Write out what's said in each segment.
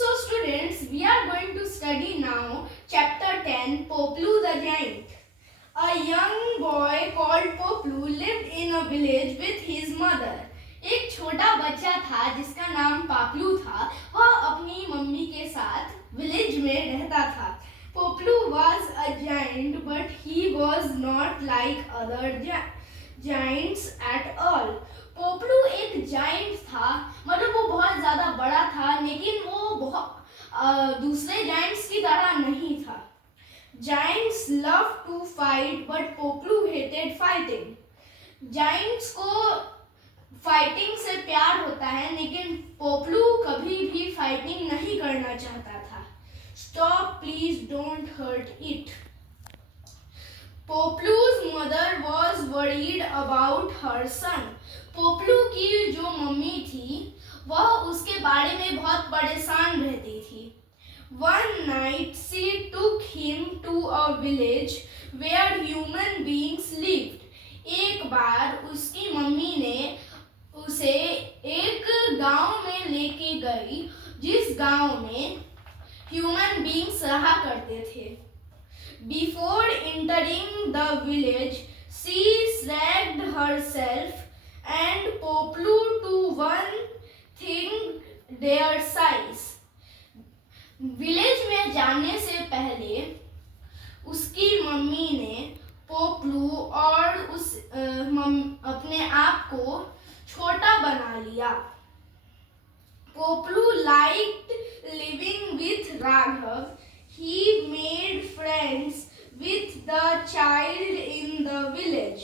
So students, we are going to study now chapter 10, Poplu the Giant. A young boy called Poplu lived in a village with his mother. एक छोटा बच्चा था जिसका नाम पापलू था। वह अपनी मम्मी के साथ विलेज में रहता था। पोपलू was a giant, but he was not like other giants at all. पोपलू एक जाइंट था, मतलब वो बहुत ज्यादा बड़ा था, लेकिन वो बहुत दूसरे जाइंट्स की तरह नहीं था। Giants love to fight, but Poplu hated fighting. Giants को फाइटिंग से प्यार होता है, लेकिन पोपलू कभी भी फाइटिंग नहीं करना चाहता था। Stop, please don't hurt it. पोपलू's mother was worried about her son. Poplu की जो मम्मी थी वह उसके बारे में बहुत परेशान रहती थी। One night she took him to a village where human beings lived. एक बार उसकी मम्मी ने उसे एक गांव में लेके गई जिस गांव में ह्यूमन बीइंग्स रहा करते थे। Before entering the village, she dragged herself and Poplu to one thing their size. Village में जाने से पहले उसकी मम्मी ने पोपलू और अपने आप को छोटा बना लिया। पोपलू liked living with Raghav. He made friends with the child in the village.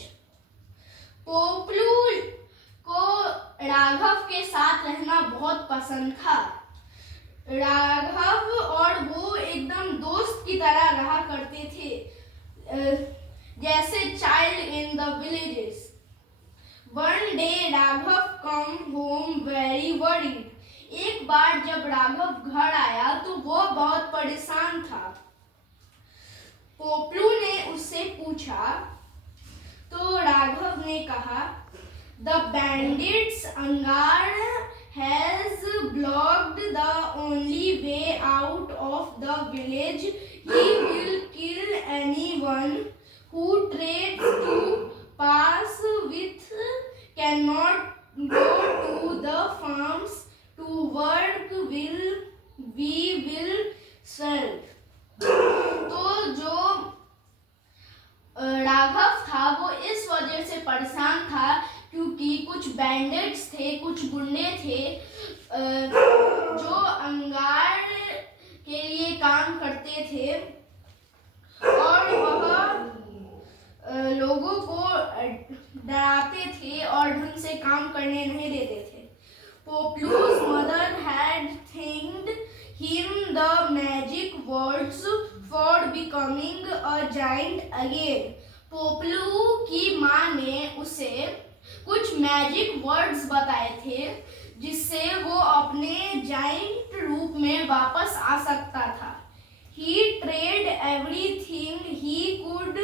पोपलू को राघव के साथ रहना बहुत पसंद था। राघव और वो एकदम दोस्त की तरह रहा करते थे, जैसे child in the villages. One day Raghav come home very worried. एक बार जब राघव घर आया तो वो बहुत परेशान था। पोपलू ने उससे पूछा तो राघव ने कहा, The bandits Angar has blocked the only way out of the village. He will kill anyone who tries to pass with, cannot go to the farms to work, we will serve. तो जो राघव था वो इस वजह से परेशान था क्योंकि कुछ बैंडिट्स थे, कुछ गुंडे थे जो अंगार के लिए काम करते थे और वह लोगों को डराते थे और ढंग से काम करने नहीं देते थे। Poplu's mother had thanked him the magic words for becoming a giant again. पोपलू की माँ ने उसे कुछ मैजिक वर्ड्स बताए थे जिससे वो अपने जाइंट रूप में वापस आ सकता था। He tried everything he could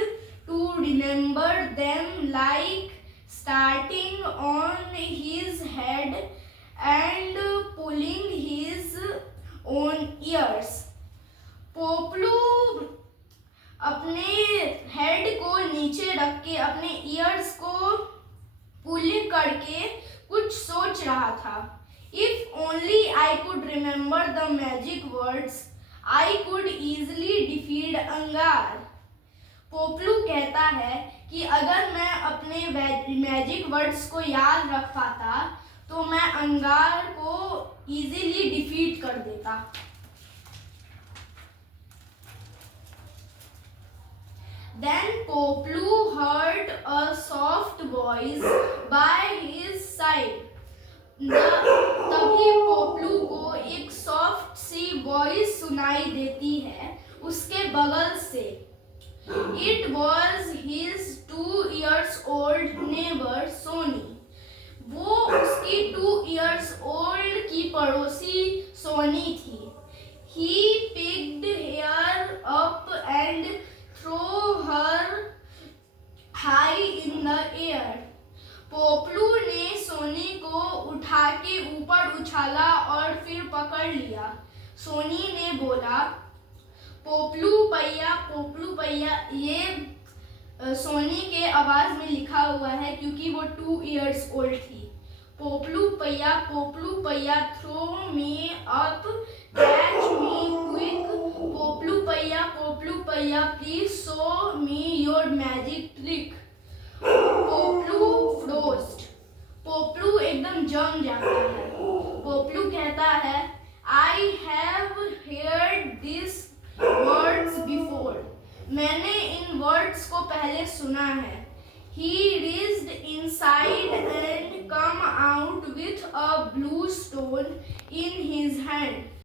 to remember them, like starting on his head and pulling his own ears. पोपलू अपने हेड को नीचे रख के अपने ईयर्स को पुल करके कुछ सोच रहा था। If only I could remember the magic words, I could easily defeat अंगार. पोपलू कहता है कि अगर मैं अपने मैजिक वर्ड्स को याद रख पाता तो मैं अंगार को इजीली डिफीट कर देता। Then Poplu heard a soft voice by his side. तभी पोपलू को एक सॉफ्ट सी वॉइस सुनाई देती है उसके बगल से। It was his 2 years old neighbor Sony. वो उसकी 2 years old की पड़ोसी सोनी थी। He picked her up and threw her high in the air. पोपलू ने सोनी को उठा के ऊपर उछाला और फिर पकड़ लिया। सोनी ने बोला, पोपलू पैया। ये सोनी के आवाज में लिखा हुआ है क्योंकि वो 2 इयर्स ओल्ड थी। पोपलू पैया, throw me up, catch me quick. Poplu पैया, please show me your magic trick. Poplu frost, Poplu एकदम जम जाता है। पोपलू कहता है, I have heard this words before. मैंने इन वर्ड्स को पहले सुना है। He reached inside and come out with a blue stone in his hand.